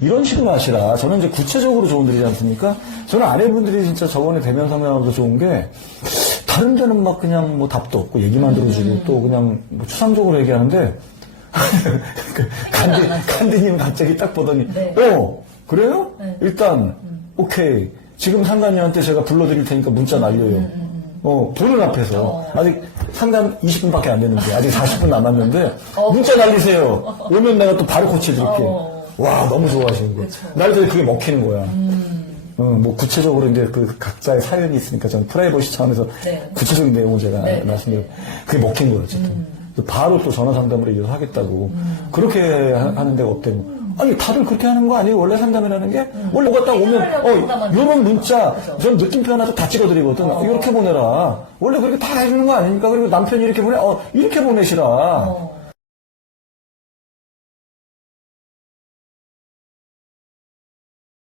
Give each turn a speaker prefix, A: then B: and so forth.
A: 이런 식으로 하시라. 저는 이제 구체적으로 조언드리지 않습니까? 저는 아내분들이 진짜 저번에 대면 상담하면서 좋은 게 다른 데는 막 그냥 뭐 답도 없고 얘기만 들어주고 또 그냥 뭐 추상적으로 얘기하는데 그 간디, 간디님 갑자기 딱 보더니
B: 네.
A: 어 그래요?
B: 네.
A: 일단 오케이 지금 상담이한테 제가 불러드릴 테니까 문자 날려요. 어 보는 앞에서
B: 어.
A: 아직 상담 20분밖에 안 됐는데 아직 40분 남았는데
B: 어.
A: 문자 날리세요. 오면 내가 또 바로 고쳐드릴게.
B: 어.
A: 와 너무 좋아하시는 거야.
B: 그쵸.
A: 나도 그게 먹히는 거야.
B: 음.
A: 어, 뭐 구체적으로 이제 그 각자의 사연이 있으니까 저는 프라이버시 차원에서
B: 네.
A: 구체적인 내용을 제가
B: 네, 네,
A: 말씀드려 그게 먹힌 거예요 어쨌든 그래서 바로 또 전화 상담으로 이어서 하겠다고 그렇게 하, 는 데가 없대요 아니 다들 그렇게 하는 거 아니에요 원래 상담이라는 게 원래 딱 오면 어 요런 문자. 전 느낌표 하나도 다 찍어드리거든
B: 어.
A: 이렇게 보내라 원래 그렇게 다 해주는 거 아닙니까 그리고 남편이 이렇게 보내 어 이렇게 보내시라
B: 어.